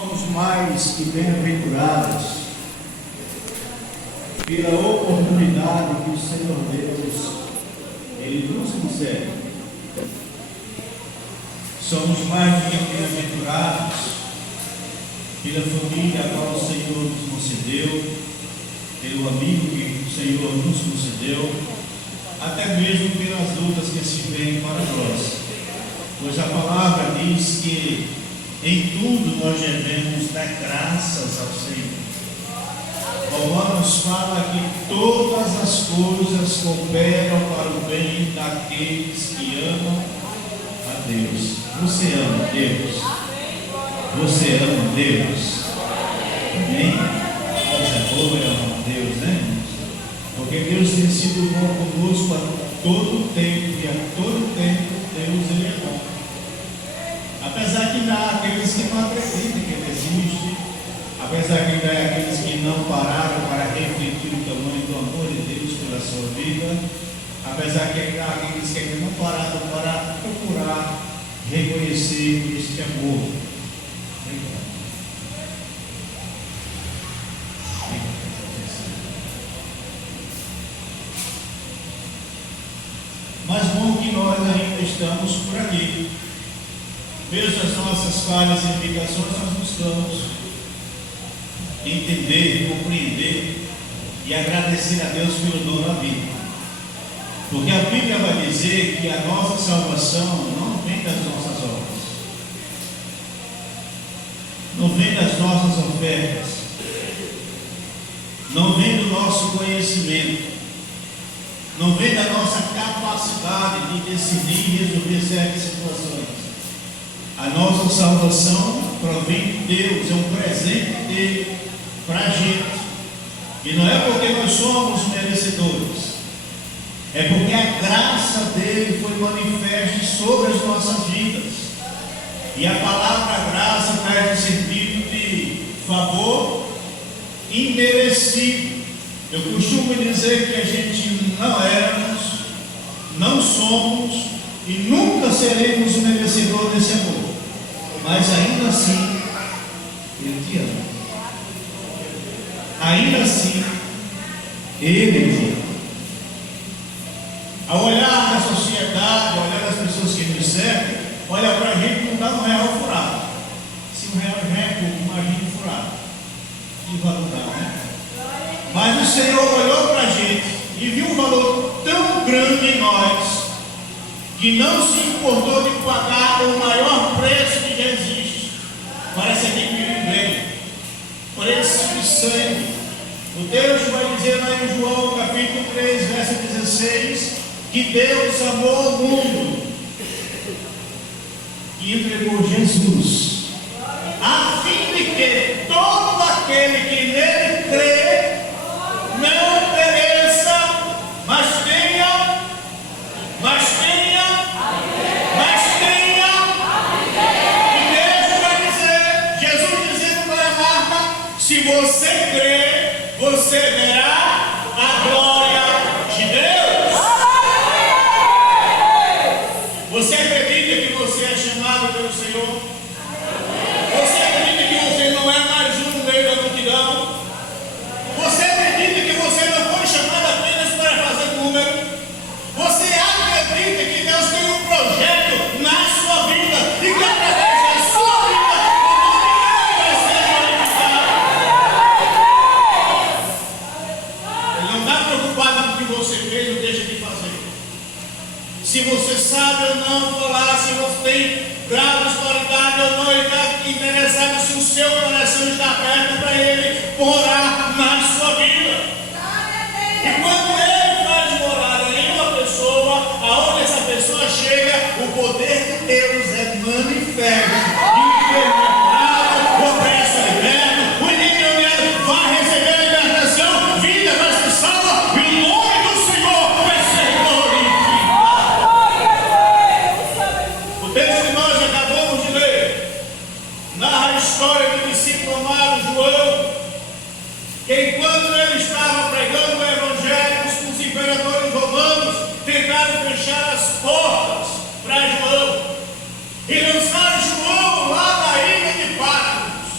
Somos mais que bem-aventurados pela oportunidade que o Senhor Deus, Ele nos concede. Somos mais que bem-aventurados pela família a qual o Senhor nos concedeu, pelo amigo que o Senhor nos concedeu, até mesmo pelas lutas que se vêm para nós. Pois a palavra diz que em tudo nós devemos dar graças ao Senhor. Romanos fala que todas as coisas cooperam para o bem daqueles que amam a Deus. Você ama Deus? Você ama Deus? Amém? Coisa boa é amar Deus, né, irmãos? Porque Deus tem sido bom conosco a todo tempo, e a todo tempo Deus Ele é bom. Apesar que há aqueles que não acreditam que Ele existe, apesar que há aqueles que não pararam para refletir o tamanho do amor de Deus pela sua vida, apesar que há aqueles que ainda não pararam para procurar reconhecer este amor. Mas bom que nós ainda estamos por aqui. Mesmo as nossas falhas e limitações, nós buscamos entender, compreender e agradecer a Deus pelo dom da vida. Porque a Bíblia vai dizer que a nossa salvação não vem das nossas obras, não vem das nossas ofertas, não vem do nosso conhecimento, não vem da nossa capacidade de decidir e resolver certas situações. A nossa salvação provém de Deus, é um presente dele para a gente. E não é porque nós somos merecedores, é porque a graça dele foi manifesta sobre as nossas vidas. E a palavra graça traz o sentido de favor imerecido. Eu costumo dizer que a gente não éramos, não somos e nunca seremos merecedores desse amor. Mas ainda assim, Ele te ama. Ainda assim, Ele te ama. Ao olhar na sociedade, ao olhar as pessoas que nos servem, olha para a gente não dá um real furado. Se um real já é pouco, imagine furado. Que valor dá, né? Mas o Senhor olhou para a gente e viu um valor tão grande em nós, que não se importou de pagar o maior preço que já existe. Parece aqui que ele vem. Preço de sangue. O texto vai dizer lá em João capítulo 3, verso 16, que Deus amou o mundo e entregou Jesus, a fim de que todo aquele que nele crê não pereça, mas tenha. Se você crer, você verá a glória de Deus. Você acredita que você é chamado pelo Senhor? Você acredita que você não é mais um no meio da multidão? Você acredita que você não foi chamado apenas para fazer número? Você acredita que Deus tem um projeto na sua vida e que através da sua vida você fez ou deixa de fazer. Se você sabe ou não falar, se você tem grau de escolaridade ou não, ele está interessado se o seu coração está aberto para ele morar na sua vida. E quando ele faz morar em uma pessoa, aonde essa pessoa chega, o poder de Deus é manifesto. E ele é curado, o opresso é liberto, o inimigo vai receber a libertação, vida vai ser salva e o nome narra a história do discípulo amado João, que enquanto ele estava pregando o evangelho, os imperadores romanos tentaram fechar as portas para João e lançaram João lá na ilha de Patmos.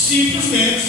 Simplesmente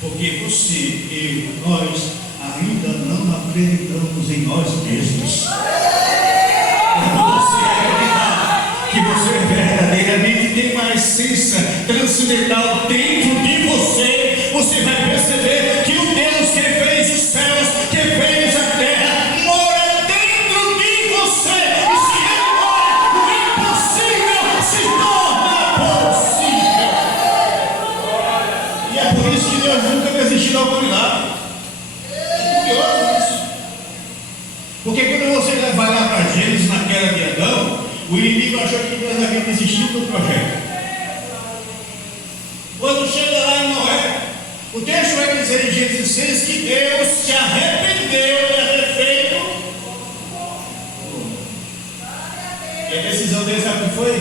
porque você, eu, nós ainda não acreditamos em nós mesmos. Quando você acreditar que você verdadeiramente tem uma essência transcendental dentro de você, você vai perceber que o Deus que fez os céus, que fez a terra, mora dentro de você. E se Ele mora, o impossível se torna possível. E é por isso que Deus nunca desistiu da humanidade. É curioso isso. Porque quando você vai lá para Gênesis, na queda de Adão, o inimigo achou que Deus havia desistido do projeto. Quando chega lá em Noé, o texto vai dizer em Gênesis 6 que Deus se arrependeu de ter feito. E a decisão dele, sabe o que foi?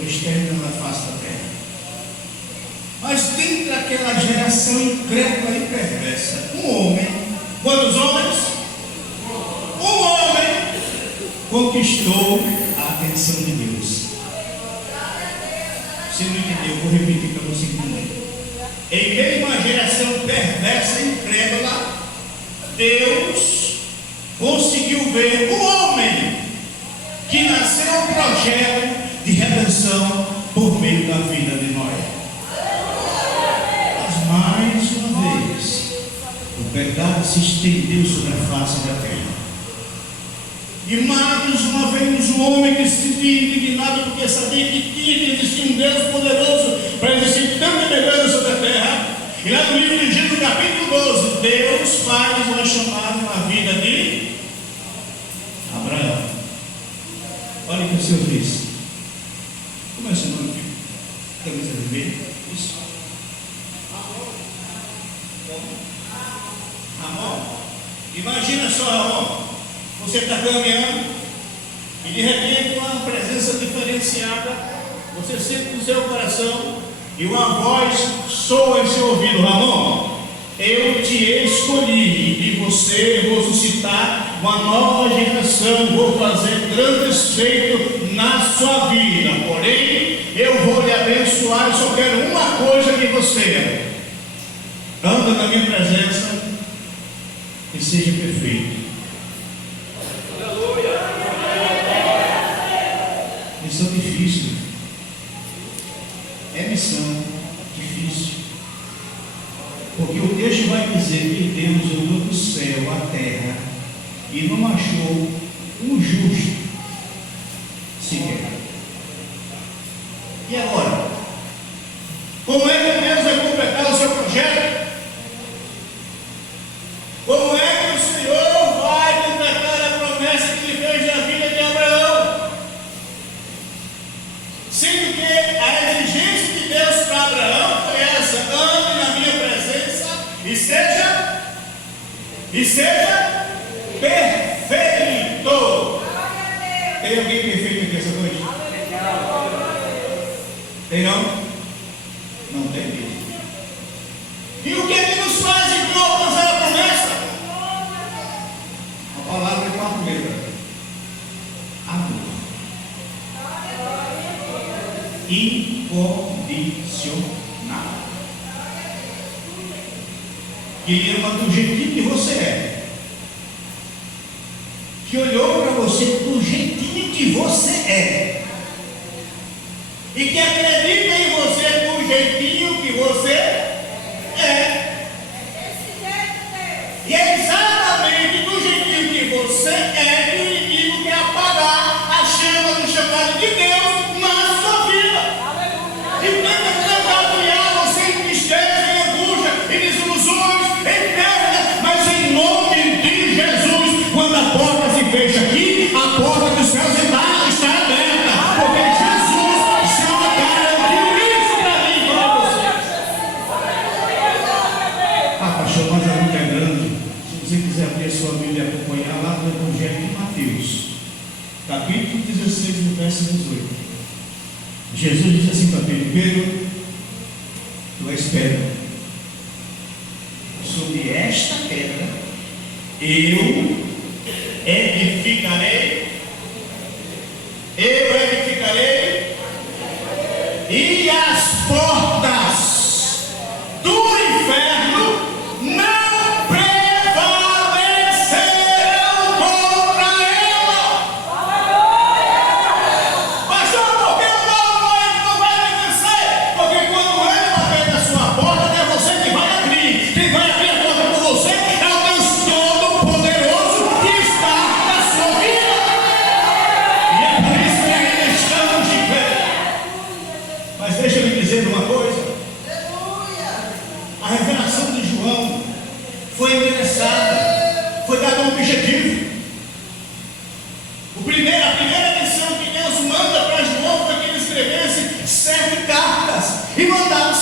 O extermínio da face da terra. Mas dentro daquela geração incrédula e perversa, um homem, quantos homens? Um homem conquistou a atenção de Deus. Você não entendeu? Eu vou repetir para você entender. Em meio a uma geração perversa e incrédula, Deus conseguiu ver o homem que nasceu um projeto de redenção por meio da vida de Noé. Mas mais uma vez, o pecado se estendeu sobre a face da terra. E mais uma vez o homem que se sentia indignado porque sabia que tinha que existir um Deus poderoso para existir tanta beleza sobre a terra. E lá no livro de Gênesis, capítulo 12, Deus faz uma chamada na vida de Abraão. Olha o que o Senhor diz. Como é seu nome? Camisa vermelha? Isso. Ramon. Imagina só, Ramon. Você está caminhando e de repente uma presença diferenciada, você sente no seu coração e uma voz soa em seu ouvido: Ramon, eu te escolhi e de você eu vou suscitar uma nova geração, vou fazer grandes feitos na sua vida, porém eu vou lhe abençoar, eu só quero uma coisa de você: anda na minha presença e seja perfeito. Missão difícil. É missão difícil. Porque o texto vai dizer que Deus olhou do céu à terra e não achou um justo sequer. E agora? Como é que Deus vai completar o seu projeto? Como é que o Senhor vai completar a promessa que Ele fez na vida de Abraão? Sendo que a exigência de Deus para Abraão foi essa: ande na minha presença e seja perfeito. Tem alguém perfeito aqui essa noite? Tem não? Não tem mesmo. E o que é que nos faz então alcançar a promessa? A palavra de uma letra: amor. Incondicional. Que Ele ama do jeitinho que você é, que olhou para você do jeitinho que você é, e que acredita em você do jeitinho que você é. E é exatamente do jeitinho que você é que o inimigo quer apagar a chama do chamado de Deus na sua vida. E tenta trabalhar você em tristeza, em angústia, em desilusões, em perda, mas em nome de Jesus, quando a porta se fecha aqui, a porta dos céus está aberta, porque Jesus já garantiu isso para mim e para você. Ah, pastor, mas a luta é grande. Se você quiser abrir a sua Bíblia e acompanhar lá no Evangelho de Mateus, capítulo 16, no verso 18. Jesus disse assim para Pedro: Pedro, tu és pedra, sobre esta pedra eu edificarei, e as portas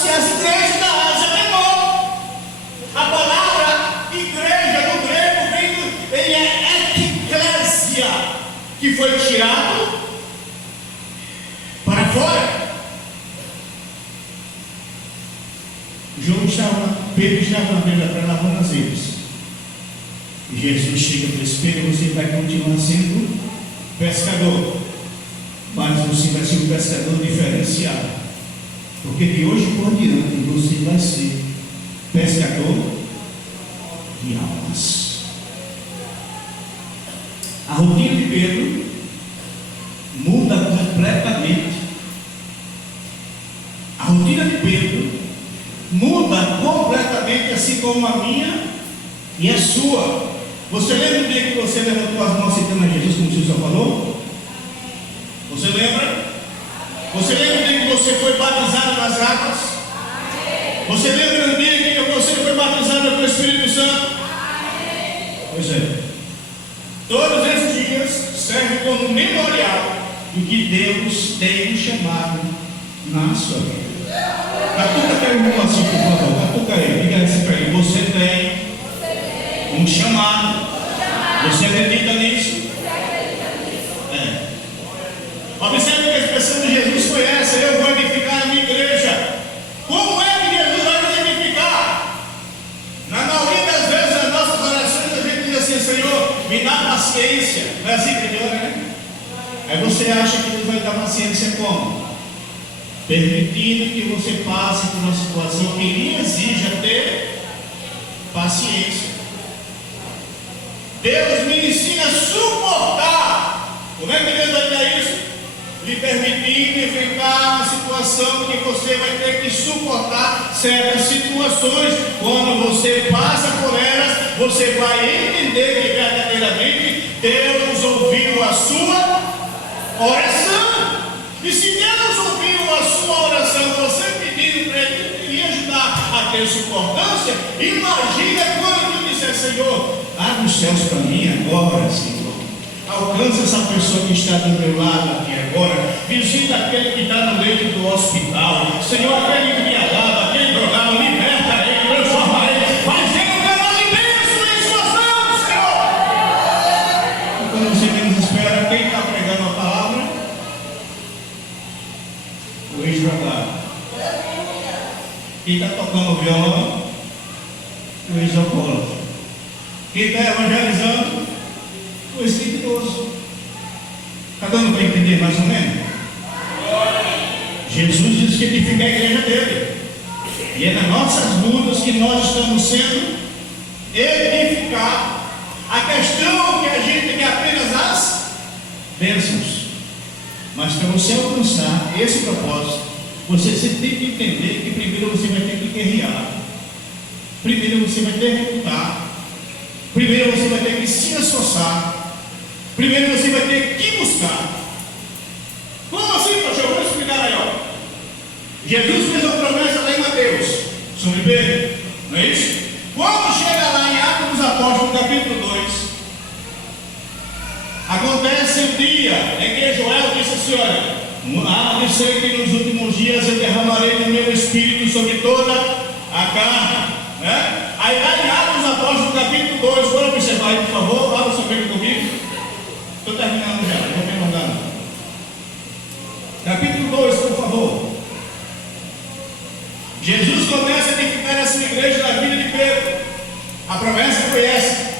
se as igrejas da Ásia Menor. A palavra igreja no grego vem eklésia, que foi tirado para fora. Pedro estava na beira para lavando as redes. E Jesus chega para esse Pedro: você vai continuar sendo pescador, mas você vai ser um pescador diferenciado, porque de hoje por diante você vai ser pescador de almas. A rotina de Pedro muda completamente. A rotina de Pedro muda completamente, assim como a minha e a sua. Você lembra do dia que você levantou as mãos citando a Jesus, como o Senhor falou? Você lembra? Você lembra do dia que você foi batizado nas águas? Você lembra do dia que você foi batizado pelo Espírito Santo? Pois é. Todos esses dias servem como memorial do que Deus tem chamado na sua vida. Catuca que irmão assim, por favor. Catuca aí, diga assim para ele: você tem um chamado. Você acredita nisso? É. Observe que a expressão de Jesus foi essa: eu vou edificar a minha igreja. Como é que Jesus vai edificar? Na maioria das vezes, nas nossas orações, a gente diz assim: Senhor, me dá paciência. Não é assim que Deus, né? Aí você acha que Deus vai dar paciência como? Permitindo que você passe por uma situação que lhe exija ter paciência. Deus me ensina a suportar. Como é que Deus vai dar isso? Lhe permitindo enfrentar uma situação que você vai ter que suportar certas situações. Quando você passa por elas, você vai entender que verdadeiramente Deus ouviu a sua oração. E se Deus ouviu a sua oração, você pedindo para Ele ajudar a ter suportância, imagina quando tu disser: Senhor, abre os céus para mim agora, Senhor. Alcança essa pessoa que está do meu lado aqui agora. Visita aquele que está no leito do hospital. Senhor, aquele embriagado, aquele drogado, liberta ele, transforma ele, faz ele um canal de bênção em suas mãos, Senhor. E quando você menos espera, quem está pregando a palavra? O ex-drogado. Quem está tocando violão? O ex-alcoólatra. Quem está evangelizando? O espirituoso. Está dando para entender mais ou menos? Jesus disse que edifica a igreja dele. E é nas nossas lutas que nós estamos sendo edificados. A questão é que a gente quer apenas as bênçãos. Mas para você alcançar esse propósito, você tem que entender que primeiro você vai ter que guerrear. Primeiro você vai ter que lutar. Primeiro você vai ter que se esforçar. Primeiro você vai ter que buscar. Como assim, pastor? Eu vou explicar aí, ó. Jesus fez uma promessa lá em Mateus sobre Pedro, não é isso? Quando chega lá em Atos dos Apóstolos, capítulo 2, acontece o dia em que Joel disse assim: olha, disse que nos últimos dias eu derramarei o meu espírito sobre toda a carne, né? Aí lá em Atos dos Apóstolos, capítulo 2, vamos observar aí, por favor, abra sua Bíblia comigo. Estou terminando já, não vou me mandar não. Capítulo 2, por favor. Jesus começa a edificar essa igreja na vida de Pedro. A promessa foi essa.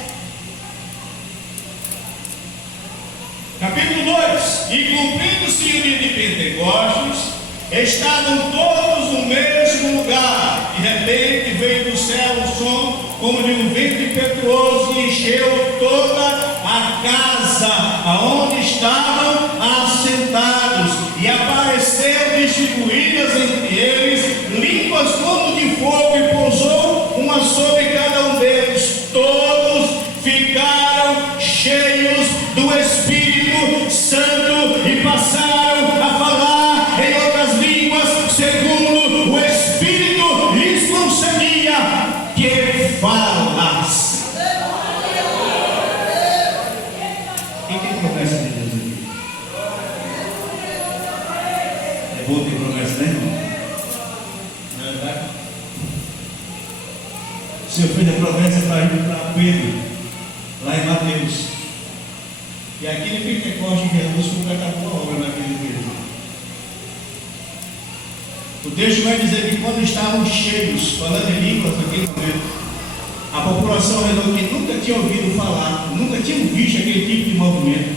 Capítulo 2. E cumprindo-se o dia de Pentecostes, estavam todos no mesmo lugar. De repente veio do céu um som como de um vento impetuoso e encheu toda a casa aonde estavam assentados, e apareceram distribuídas entre eles línguas como de fogo, e pousou uma sobre cada um deles. Todos ficaram cheios do Espírito Santo e passaram a falar em outras línguas, segundo o Espírito lhes concedia que falasse. Quem tem promessa de Deus aqui? É bom ter promessa, né, irmão? Né? O Senhor fez a promessa para Pedro, lá em Mateus. E aquele Pentecostes de Jesus completou a obra naquele dia. O texto vai dizer que quando estavam cheios, falando em línguas naquele momento, a população ao redor que nunca tinha ouvido falar, nunca tinham visto aquele tipo de movimento,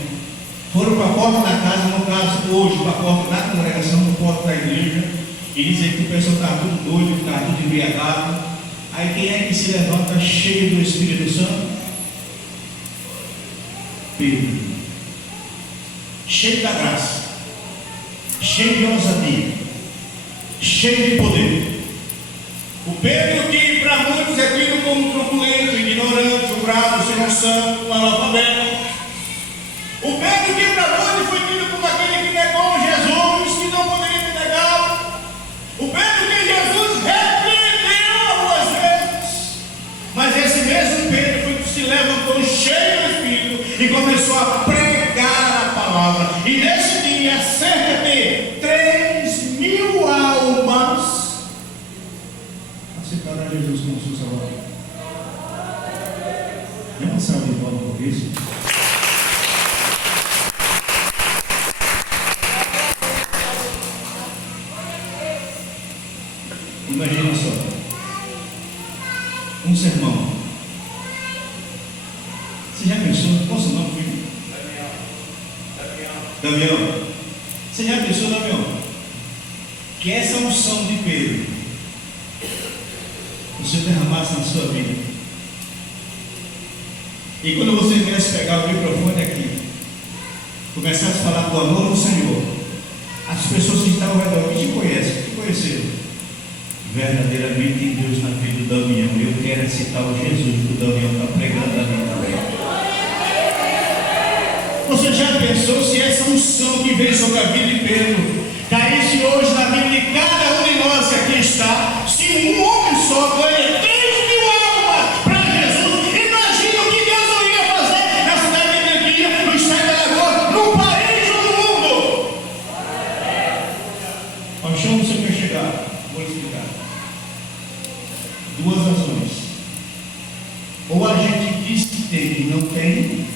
foram para a porta da casa, no caso hoje, para a porta da congregação, para a porta da igreja, e dizem que o pessoal está tudo doido, está tudo embriagado. Aí quem é que se levanta cheio do Espírito Santo? Pedro. Cheio da graça, cheio de ousadia, cheio de poder. O Pedro que para muitos é tido como truculento, ignorante, bravo, sem noção, um analfabeto. O Pedro que para muitos foi tido como aquele que negou Jesus, que não poderia negá-lo. O Pedro que Jesus repreendeu algumas vezes. Mas esse mesmo Pedro foi que se levantou cheio do Espírito e começou a pregar a palavra. E nesse dia, cerca de 3.000 almas aceitaram a Jesus como seu Salvador. É uma salva de palmas por isso. Imagina só, um sermão. Você já pensou? Qual o seu nome, filho? Damião. Você já pensou, Damião, que essa unção de Pedro o Senhor derramasse na sua vida? E quando você viesse pegar o microfone aqui, começasse a falar do amor do Senhor, as pessoas que estavam ao redor, que te conhecem, que te conheceram verdadeiramente em Deus na vida do Damião. Eu quero citar o Jesus que o Damião está pregando a mim também. Você já pensou se essa unção que veio sobre a vida de Pedro caísse hoje na vida de cada um de nós que aqui está? Se um homem só ganha 3.000 almas para Jesus, imagina o que Deus não ia fazer na cidade de Antioquia, no estado de Alagoas, no país ou no mundo. Ao chão você quer chegar? Vou explicar. Duas razões. Ou a gente diz que tem e não tem,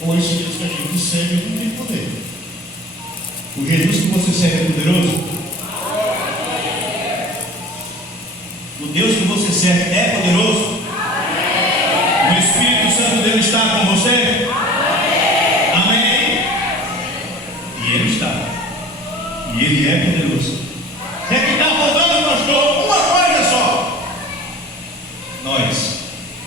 ou esse Deus que a gente segue não tem poder. O Jesus que você segue é poderoso? O Deus que você serve é poderoso?